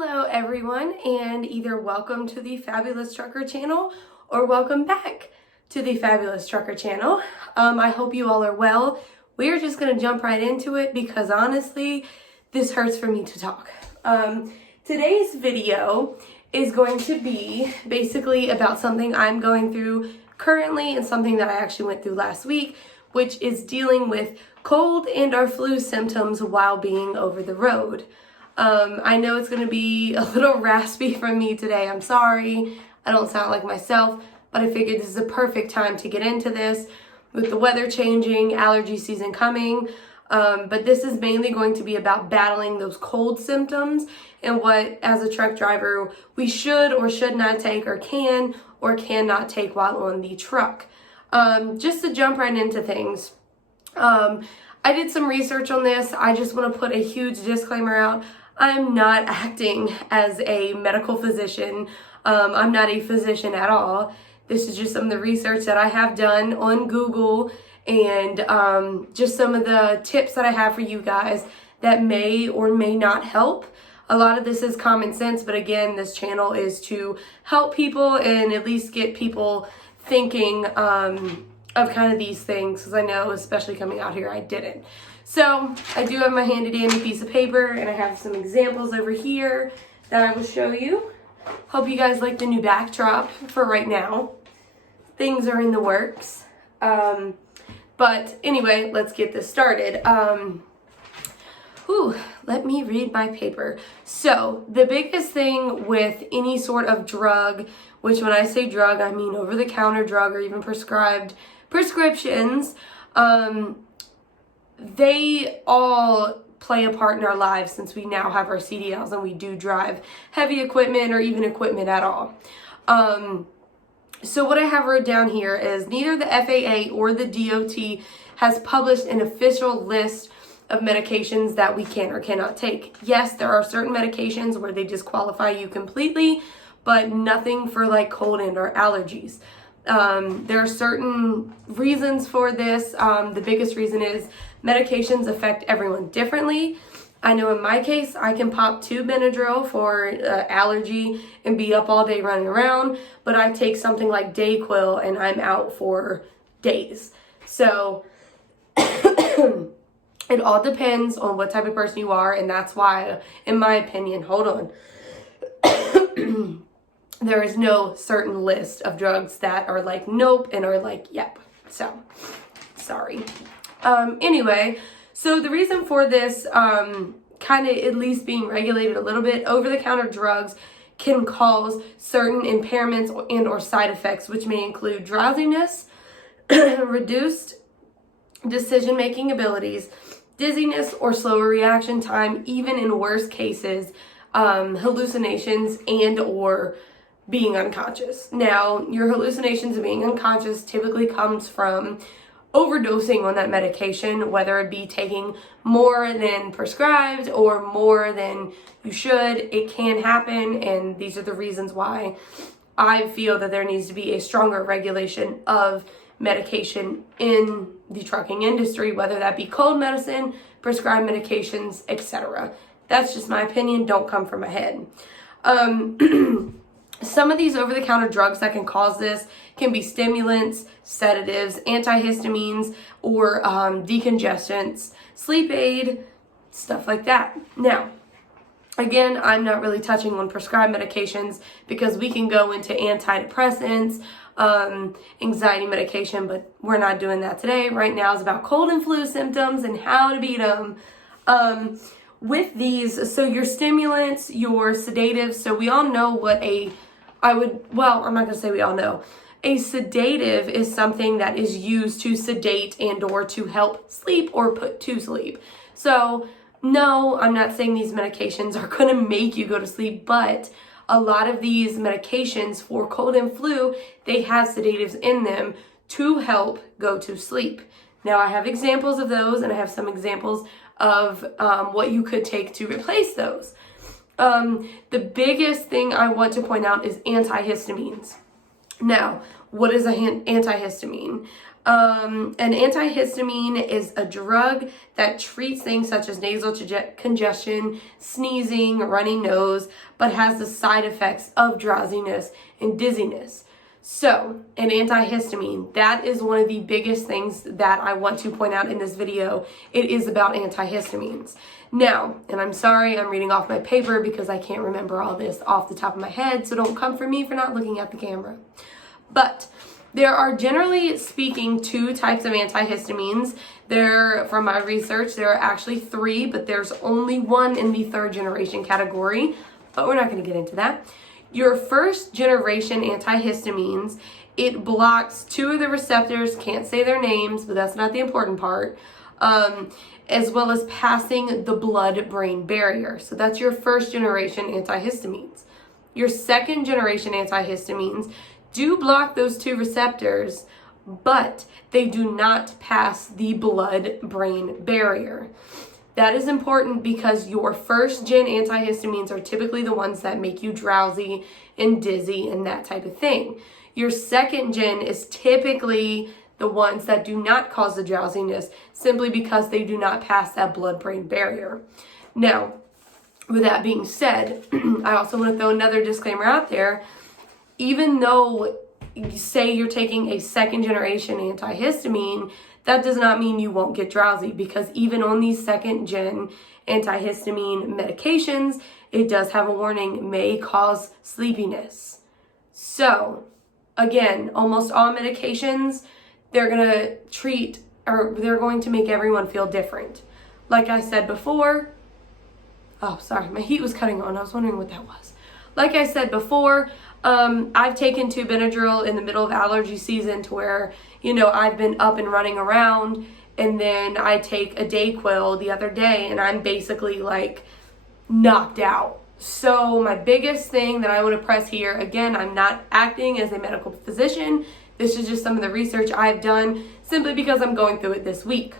Hello everyone, and either welcome to the Fabulous Trucker channel or welcome back to the Fabulous Trucker channel. I hope you all are well. We are just going to jump right into it because honestly, this hurts for me to talk. Today's video is going to be basically about something I'm going through currently and something that I actually went through last week, which is dealing with cold and or flu symptoms while being over the road. I know it's going to be a little raspy from me today. I'm sorry. I don't sound like myself, but I figured this is a perfect time to get into this with the weather changing, allergy season coming. But this is mainly going to be about battling those cold symptoms and what, as a truck driver, we should or should not take or cannot take while on the truck. Just to jump right into things. I did some research on this. I just want to put a huge disclaimer out. I'm not acting as a medical physician. I'm not a physician at all. This is just some of the research that I have done on Google and just some of the tips that I have for you guys that may or may not help. A lot of this is common sense, but again, this channel is to help people and at least get people thinking of kind of these things, because I know, especially coming out here, I didn't. So I do have my handy dandy piece of paper, and I have some examples over here that I will show you. Hope you guys like the new backdrop for right now. Things are in the works. But anyway, let's get this started. Let me read my paper. So the biggest thing with any sort of drug, which when I say drug, I mean over-the-counter drug or even prescribed prescriptions, they all play a part in our lives since we now have our CDLs and we do drive heavy equipment or even equipment at all. So what I have wrote down here is neither the FAA or the DOT has published an official list of medications that we can or cannot take. Yes, there are certain medications where they disqualify you completely, but nothing for like cold and or allergies. There are certain reasons for this. The biggest reason is medications affect everyone differently. I know in my case, I can pop 2 Benadryl for allergy and be up all day running around, but I take something like NyQuil and I'm out for days. So it all depends on what type of person you are, and that's why, in my opinion, hold on. There is no certain list of drugs that are like nope and are like yep. So, sorry. Anyway, so the reason for this kind of at least being regulated a little bit, over-the-counter drugs can cause certain impairments and or side effects, which may include drowsiness, reduced decision-making abilities, dizziness or slower reaction time, even in worst cases, hallucinations and or being unconscious. Now, your hallucinations and being unconscious typically comes from overdosing on that medication, whether it be taking more than prescribed or more than you should. It can happen, and these are the reasons why I feel that there needs to be a stronger regulation of medication in the trucking industry, whether that be cold medicine, prescribed medications, etc. That's just my opinion. Don't come from my head. Some of these over-the-counter drugs that can cause this can be stimulants, sedatives, antihistamines, or decongestants, sleep aid, stuff like that. Now, again, I'm not really touching on prescribed medications because we can go into antidepressants, anxiety medication, but we're not doing that today. Right now is about cold and flu symptoms and how to beat them. With these, so your stimulants, your sedatives, so we all know what I'm not going to say we all know. A sedative is something that is used to sedate and or to help sleep or put to sleep. So no, I'm not saying these medications are going to make you go to sleep, but a lot of these medications for cold and flu, they have sedatives in them to help go to sleep. Now, I have examples of those, and I have some examples of what you could take to replace those. The biggest thing I want to point out is antihistamines. Now, what is an antihistamine? An antihistamine is a drug that treats things such as nasal congestion, sneezing, runny nose, but has the side effects of drowsiness and dizziness. So, an antihistamine, that is one of the biggest things that I want to point out in this video. It is about antihistamines. Now, and I'm sorry, I'm reading off my paper because I can't remember all this off the top of my head, so don't come for me for not looking at the camera. But there are, generally speaking, 2 types of antihistamines. From my research, there are actually 3, but there's only one in the 3rd generation category, but we're not going to get into that. Your 1st generation antihistamines, it blocks 2 of the receptors, can't say their names, but that's not the important part, as well as passing the blood-brain barrier. So that's your 1st generation antihistamines. Your 2nd generation antihistamines do block those 2 receptors, but they do not pass the blood-brain barrier. That is important because your 1st gen antihistamines are typically the ones that make you drowsy and dizzy and that type of thing. Your 2nd gen is typically the ones that do not cause the drowsiness simply because they do not pass that blood-brain barrier. Now, with that being said, I also want to throw another disclaimer out there. Even though, say you're taking a 2nd generation antihistamine, that does not mean you won't get drowsy, because even on these 2nd gen antihistamine medications, it does have a warning, may cause sleepiness. So, again, almost all medications, they're going to make everyone feel different. Like I said before, oh, sorry, my heat was cutting on. I was wondering what that was. Like I said before, I've taken 2 Benadryl in the middle of allergy season to where, I've been up and running around, and then I take a NyQuil the other day and I'm basically like knocked out. So my biggest thing that I want to press here, again, I'm not acting as a medical physician. This is just some of the research I've done simply because I'm going through it this week.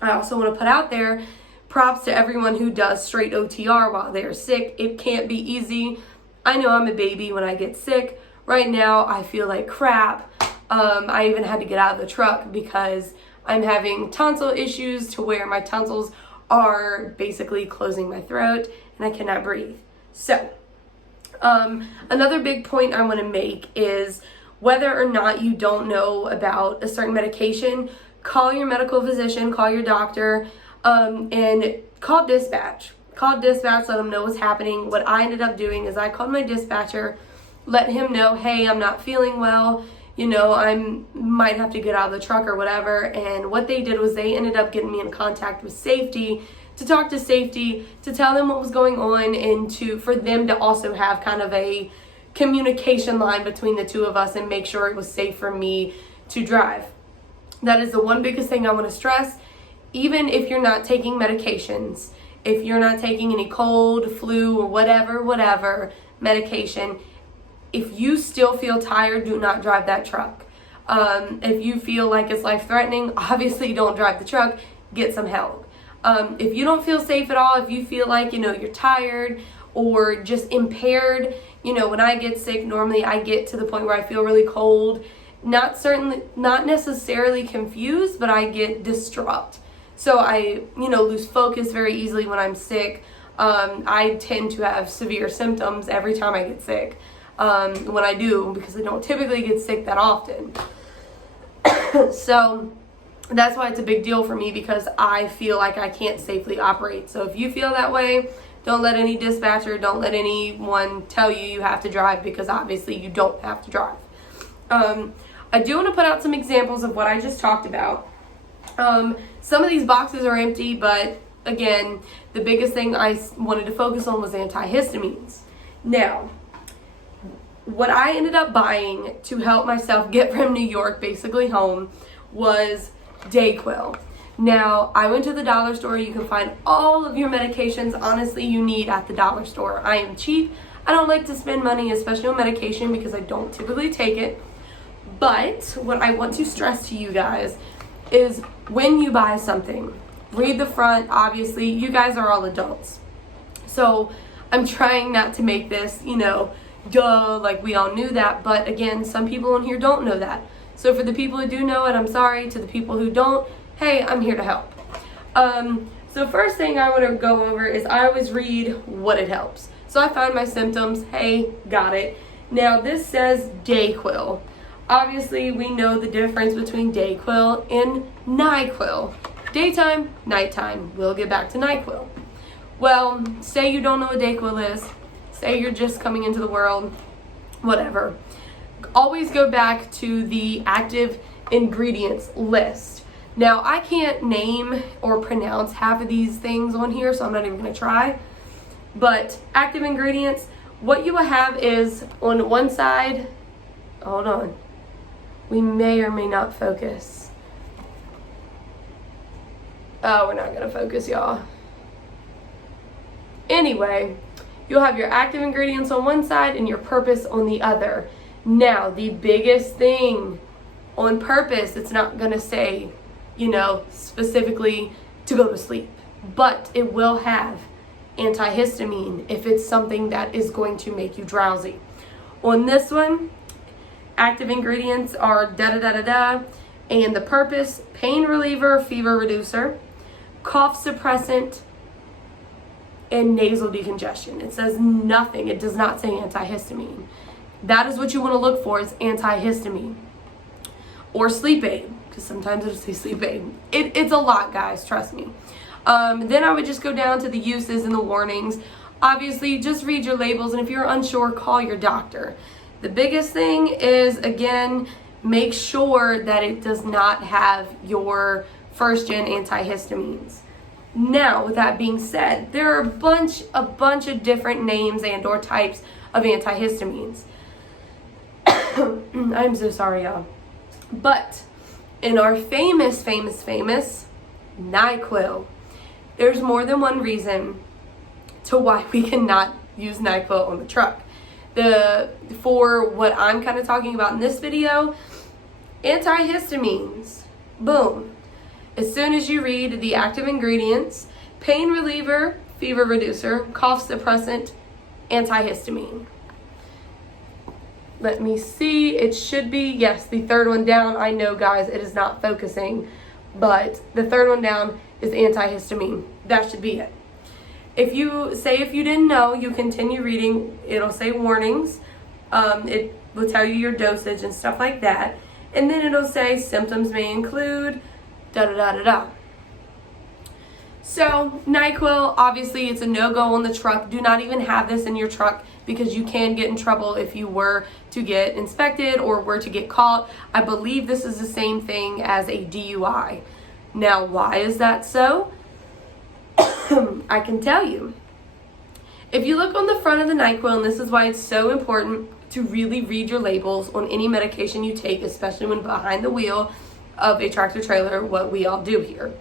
I also want to put out there props to everyone who does straight OTR while they're sick. It can't be easy. I know I'm a baby when I get sick. Right now, I feel like crap. I even had to get out of the truck because I'm having tonsil issues to where my tonsils are basically closing my throat and I cannot breathe. So, another big point I want to make is whether or not you don't know about a certain medication, call your medical physician, call your doctor, and call dispatch. Call dispatch, let them know what's happening. What I ended up doing is I called my dispatcher, let him know, hey, I'm not feeling well, I might have to get out of the truck or whatever. And what they did was they ended up getting me in contact with safety to talk to safety, to tell them what was going on, and for them to also have kind of a communication line between the 2 of us and make sure it was safe for me to drive. That is the one biggest thing I want to stress. Even if you're not taking medications, if you're not taking any cold, flu, or whatever medication, if you still feel tired, do not drive that truck. If you feel like it's life-threatening, obviously don't drive the truck, get some help. If you don't feel safe at all, if you feel like, you're tired or just impaired, when I get sick, normally I get to the point where I feel really cold, not necessarily confused, but I get distraught. So I, lose focus very easily when I'm sick. I tend to have severe symptoms every time I get sick. When I do, because I don't typically get sick that often. So that's why it's a big deal for me, because I feel like I can't safely operate. So if you feel that way, don't let any dispatcher, don't let anyone tell you have to drive, because obviously you don't have to drive. I do want to put out some examples of what I just talked about. Some of these boxes are empty, but again, the biggest thing I wanted to focus on was antihistamines. Now, what I ended up buying to help myself get from New York basically home was NyQuil. Now, I went to the dollar store. You can find all of your medications, honestly, you need at the dollar store. I am cheap. I don't like to spend money, especially on medication, because I don't typically take it. But what I want to stress to you guys is when you buy something, read the front. Obviously, you guys are all adults. So I'm trying not to make this, duh, like we all knew that. But again, some people in here don't know that. So for the people who do know it, I'm sorry. To the people who don't, hey, I'm here to help. So first thing I want to go over is I always read what it helps. So I found my symptoms. Hey, got it. Now this says NyQuil. Obviously, we know the difference between NyQuil and NyQuil. Daytime, nighttime. We'll get back to NyQuil. Well, say you don't know what NyQuil is. Say you're just coming into the world. Whatever. Always go back to the active ingredients list. Now, I can't name or pronounce half of these things on here, so I'm not even going to try. But active ingredients, what you will have is on one side, hold on, we may or may not focus. Oh, we're not going to focus, y'all. Anyway, you'll have your active ingredients on one side and your purpose on the other. Now, the biggest thing on purpose, it's not going to say, specifically to go to sleep, but it will have antihistamine if it's something that is going to make you drowsy. On this one, active ingredients are da-da-da-da-da, and the purpose, pain reliever, fever reducer, cough suppressant, and nasal decongestion. It says nothing. It does not say antihistamine. That is what you want to look for, is antihistamine. Or sleep aid, because sometimes it'll say sleep aid. It's a lot, guys, trust me. Then I would just go down to the uses and the warnings. Obviously, just read your labels, and if you're unsure, call your doctor. The biggest thing is, again, make sure that it does not have your first-gen antihistamines. Now, with that being said, there are a bunch of different names and or types of antihistamines. I'm so sorry, y'all. But in our famous NyQuil, there's more than one reason to why we cannot use NyQuil on the truck. For what I'm kind of talking about in this video, antihistamines, boom. As soon as you read the active ingredients, pain reliever, fever reducer, cough suppressant, antihistamine. Let me see, it should be, yes, the third one down. I know, guys, it is not focusing, but the third one down is antihistamine. That should be it. If you didn't know, you continue reading, it'll say warnings. It will tell you your dosage and stuff like that. And then it'll say symptoms may include da-da-da-da-da. So, NyQuil, obviously, it's a no-go on the truck. Do not even have this in your truck because you can get in trouble if you were to get inspected or were to get caught. I believe this is the same thing as a DUI. Now, why is that so? I can tell you. If you look on the front of the NyQuil, and this is why it's so important to really read your labels on any medication you take, especially when behind the wheel of a tractor trailer, what we all do here.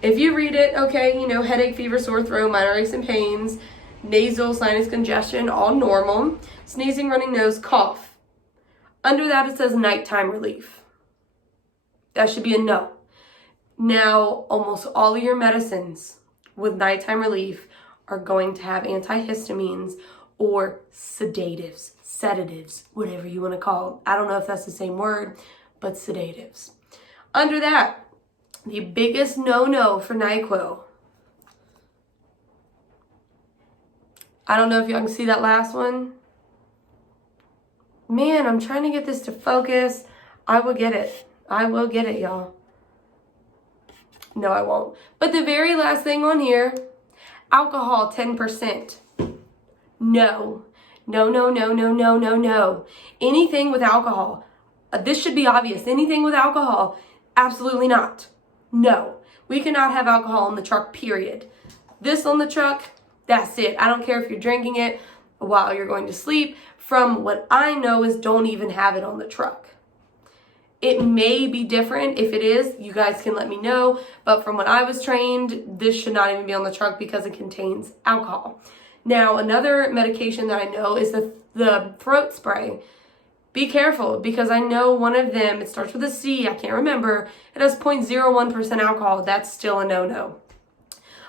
If you read it, okay, headache, fever, sore throat, minor aches and pains, nasal, sinus congestion, all normal, sneezing, running nose, cough. Under that it says nighttime relief. That should be a no. Now, almost all of your medicines with nighttime relief are going to have antihistamines or sedatives, whatever you want to call them. I don't know if that's the same word, but sedatives. Under that, the biggest no-no for NyQuil. I don't know if y'all can see that last one. Man, I'm trying to get this to focus. I will get it. Y'all. No, I won't. But the very last thing on here, alcohol 10%. No. No. Anything with alcohol. This should be obvious. Anything with alcohol, absolutely not. No. We cannot have alcohol in the truck, period. This on the truck, that's it. I don't care if you're drinking it while you're going to sleep. From what I know is don't even have it on the truck. It may be different. If it is, you guys can let me know. But from what I was trained, this should not even be on the truck because it contains alcohol. Now, another medication that I know is the throat spray. Be careful because I know one of them, it starts with a C, I can't remember. It has 0.01% alcohol. That's still a no-no.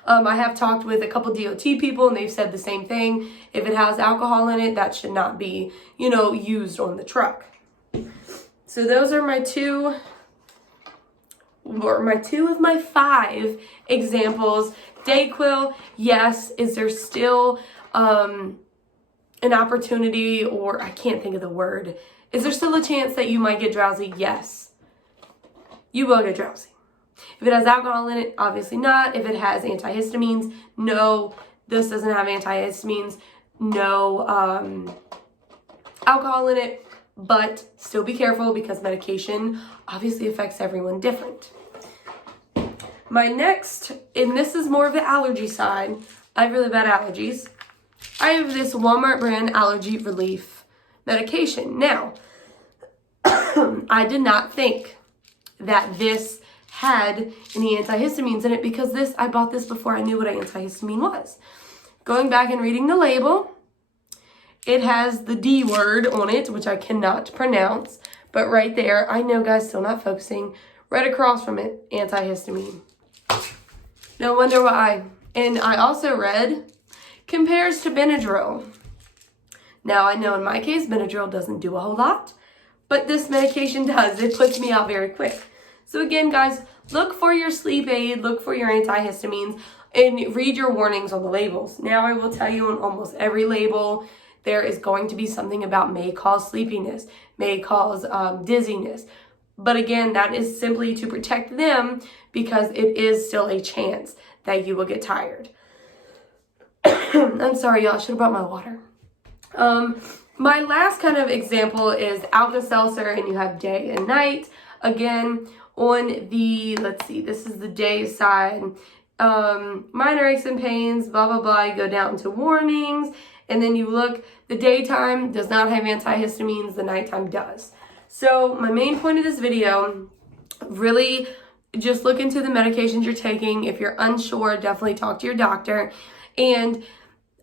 I have talked with a couple DOT people and they've said the same thing. If it has alcohol in it, that should not be, used on the truck. So those are my two of my 5 examples. NyQuil, yes. Is there still an opportunity, or I can't think of the word. Is there still a chance that you might get drowsy? Yes. You will get drowsy. If it has alcohol in it, obviously not. If it has antihistamines, no. This doesn't have antihistamines, no alcohol in it, but still be careful because medication obviously affects everyone different. My next, and this is more of the allergy side. I have really bad allergies. I have this Walmart brand allergy relief medication. Now, I did not think that this had any antihistamines in it because I bought this before I knew what an antihistamine was. Going back and reading the label, it has the D word on it, which I cannot pronounce, but right there, I know guys, still not focusing, right across from it, antihistamine. No wonder why. And I also read, compares to Benadryl. Now, I know in my case, Benadryl doesn't do a whole lot, but this medication does. It puts me out very quick. So again, guys, look for your sleep aid, look for your antihistamines, and read your warnings on the labels. Now, I will tell you on almost every label, there is going to be something about may cause sleepiness, may cause dizziness. But again, that is simply to protect them because it is still a chance that you will get tired. I'm sorry, y'all. I should have brought my water. My last kind of example is Alka-Seltzer, and you have day and night. Again, on the, let's see, this is the day side. Minor aches and pains, blah, blah, blah. You go down to warnings, and then you look, the daytime does not have antihistamines, the nighttime does. So my main point of this video, really just look into the medications you're taking. If you're unsure, definitely talk to your doctor. And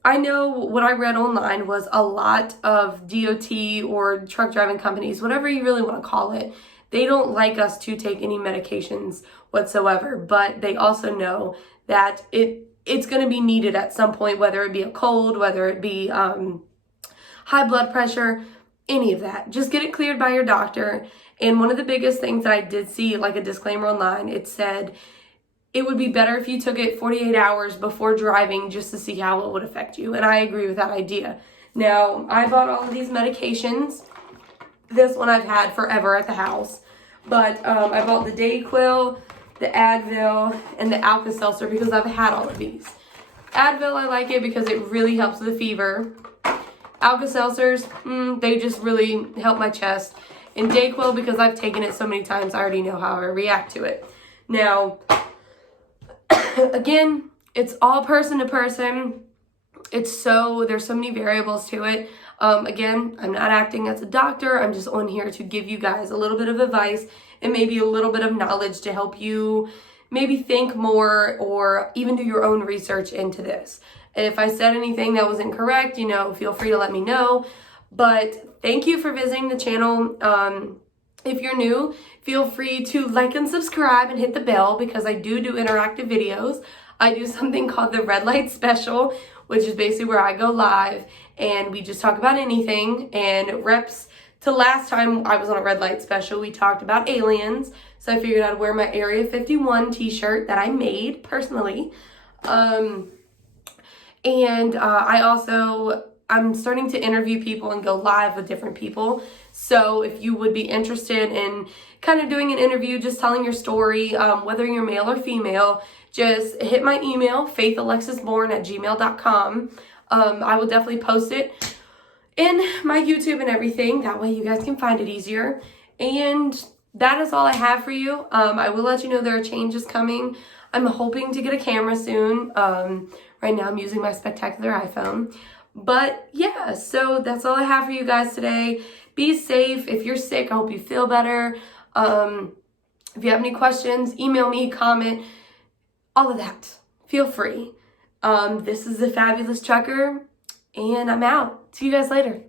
I know what I read online was a lot of DOT or truck driving companies, whatever you really want to call it, they don't like us to take any medications whatsoever, but they also know that it's going to be needed at some point, whether it be a cold, whether it be high blood pressure, any of that. Just get it cleared by your doctor. And one of the biggest things that I did see, like a disclaimer online, it said it would be better if you took it 48 hours before driving just to see how it would affect you. And I agree with that idea. Now, I bought all of these medications. This one I've had forever at the house. But I bought the NyQuil, the Advil, and the Alka-Seltzer because I've had all of these. Advil, I like it because it really helps with the fever. Alka-Seltzers, they just really help my chest. And NyQuil, because I've taken it so many times, I already know how I react to it. Now, again, it's all person to person. There's so many variables to it. Again, I'm not acting as a doctor. I'm just on here to give you guys a little bit of advice and maybe a little bit of knowledge to help you maybe think more or even do your own research into this. If I said anything that was incorrect, feel free to let me know. But thank you for visiting the channel. If you're new, feel free to like and subscribe and hit the bell because I do interactive videos. I do something called the Red Light Special, which is basically where I go live and we just talk about anything. And reps to last time I was on a Red Light Special, we talked about aliens. So I figured I'd wear my Area 51 t-shirt that I made personally. I'm starting to interview people and go live with different people. So if you would be interested in kind of doing an interview, just telling your story, whether you're male or female, just hit my email, faithalexisborn@gmail.com. I will definitely post it in my YouTube and everything. That way you guys can find it easier. And that is all I have for you. I will let you know there are changes coming. I'm hoping to get a camera soon. Right now I'm using my spectacular iPhone. But yeah, so that's all I have for you guys today. Be safe. If you're sick, I hope you feel better. If you have any questions, email me, comment, all of that. Feel free. This is the Fabulous Trucker, and I'm out. See you guys later.